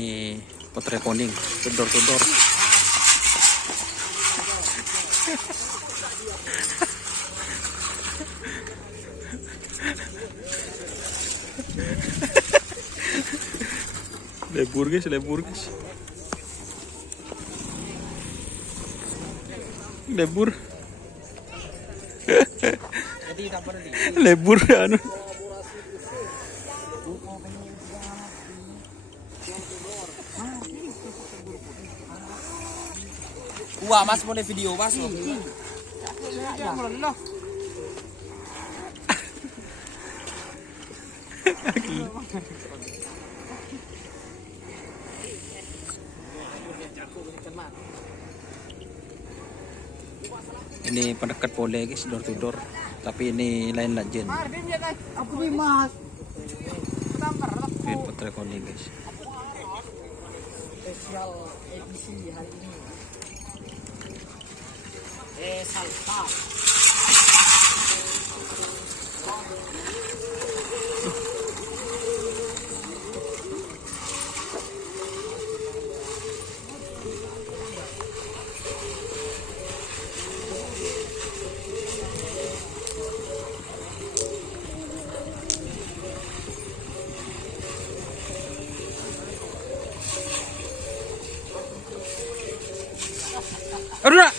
Ini potret kuning, tudor-tudor. Lebur guys, lebur guys. Lebur. Lebur anu. Wah, Mas mau video Mas. Ini pendekat boleh guys, door to door. Tapi ini lain legend. Apa nih Mas? Ini potret kuning guys. Spesial edisi hari ini. Salsa. Aduh.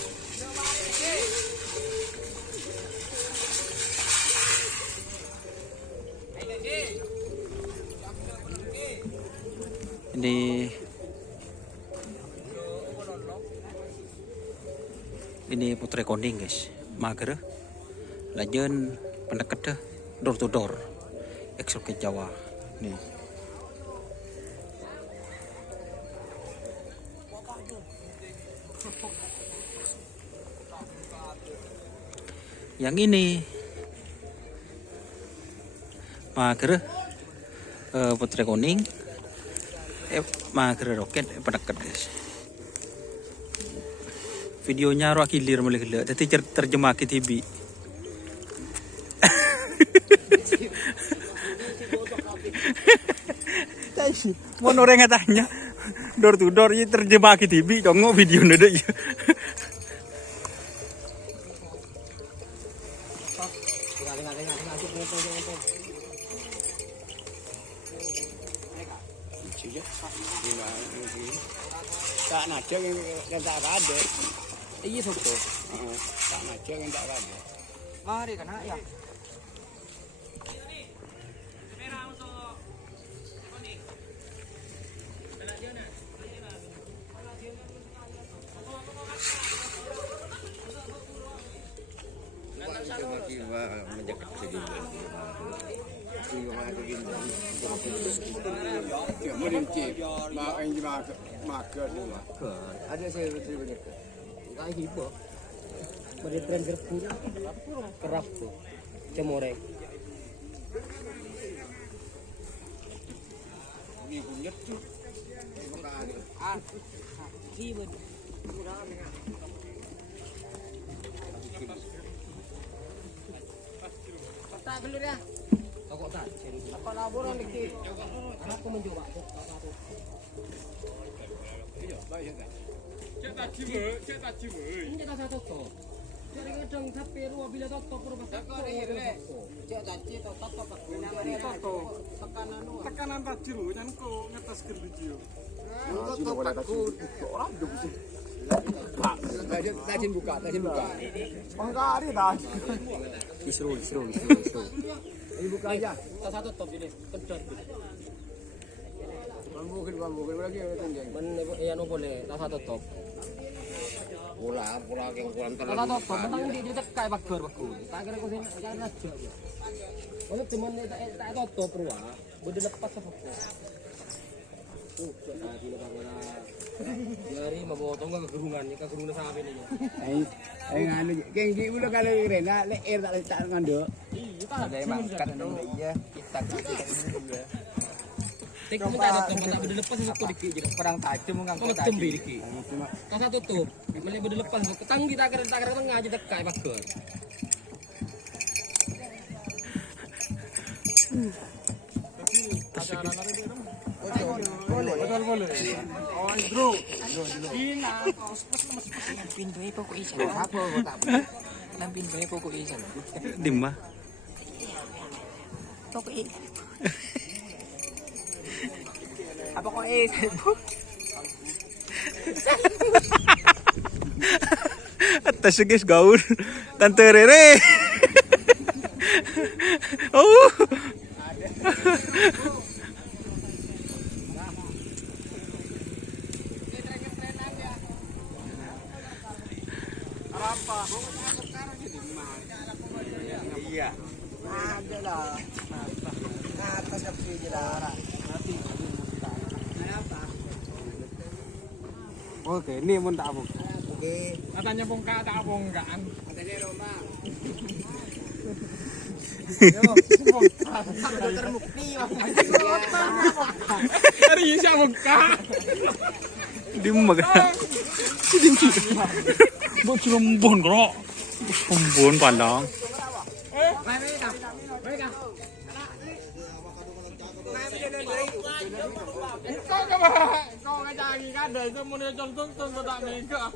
Ini potret kuning guys, mager. Legend pendekat dah, door to door. Ekspor ke Jawa. Nih. Yang ini mager, potret kuning, mager roket pendekat guys. Videonya roh kilir mulai gila, jadi terjemah ke TV. Mau orang tanya, door to door ini terjemah ke TV, dong video nada ya. Tak naja yang tak ada. Iya soto. Tak naja yang tak ada. Mari kana ya. Menjaga segini. Ya, merinci. Makan semua. Ada saya betul banyak. Kayak hipo. Pada tren gerpur. Kerap tuh. Cemorek. Ini punya tuh. Ribet. Tak belur ya. Toko tak. Apa laporan dikit. Aku mencoba. Cek tadi weh. Ini tak satu to. Jadi kadang sampai ruang bila toto perubah. Cek tadi toto pak. Toto. Tekanan tadi lho, nyanko ngetes video. Toto pakku. Orang dong sih. Tajin buka. Pengkari dah. Isru. Ini buka aja. Tak satu top ini. Pedot. Bambukin lagi tunjang. Iya no boleh. Tak satu top. Pula yang kurang Tak satu top. Mentang dia jadi kayak bagur. Tak kira kau sini jangan aja. Kalau cuman tak top ruah. Boleh lepas apa? Tadi dari mau potong kegerungan sampai ini. Nganu genggi udah kali rena leer tak ngando. Iya tak Ada emang kan iya kita juga. Tek kamu tak ada tak boleh lepas aku dikit je. Perang tajam ngangkat Kau tembi dikit. Kau satu tutup. Boleh lepas ketang kita kira tengah aja dekat bagus. Boleh Tinggal boleh. Oh, Indro. Ina. Lampin bae pokok isan. Apa kok tak boleh? Lampin bae pokok isan. Dimma. Pokok isan. Apa kok isan? Atas guys gaul. Tante Rere. Oh. Iya. Ada lah. Atas ke jelara. Oke, ini mun tak abung. Oke. Katanya bongkak tak abongkaan. Katanya Roma. Yo, bongkak. Terbukti. Hari ini siapa bongkak? Dimma kan. Bo cilombon kro. Cilombon pandang. Kau ngajangi kada itu mun contoh kau tak mega.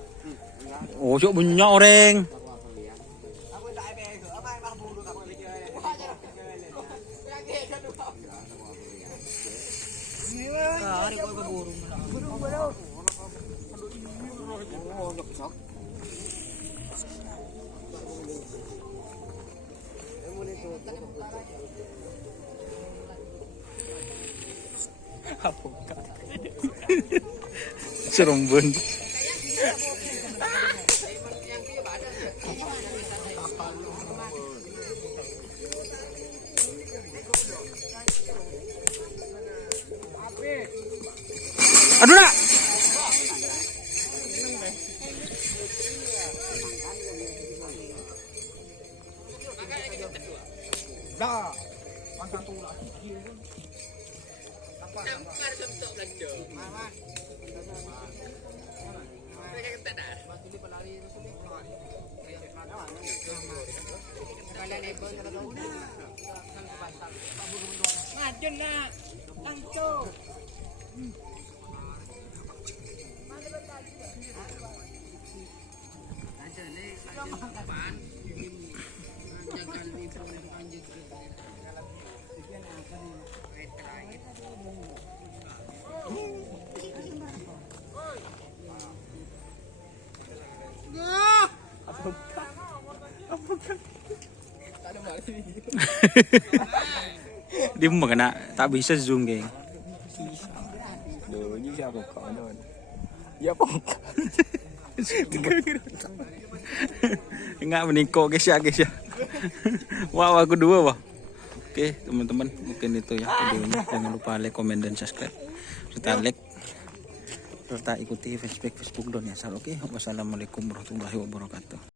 Oh, cok banyak orang. Hari kau burung. Cilombon. Aduh nak. Dah. Mangkang tulah. Majun nak. Langsung. Dia mau kena tak bisa zoom geng. Duh, ini siapa kau non? Ya pokok. Enggak menikok guys ya. Wah, aku dua wah. Oke teman-teman, mungkin itu ya videonya. Jangan lupa like, comment, dan subscribe. Serta ikuti Facebook Don ya. Oke, wassalamualaikum warahmatullahi wabarakatuh.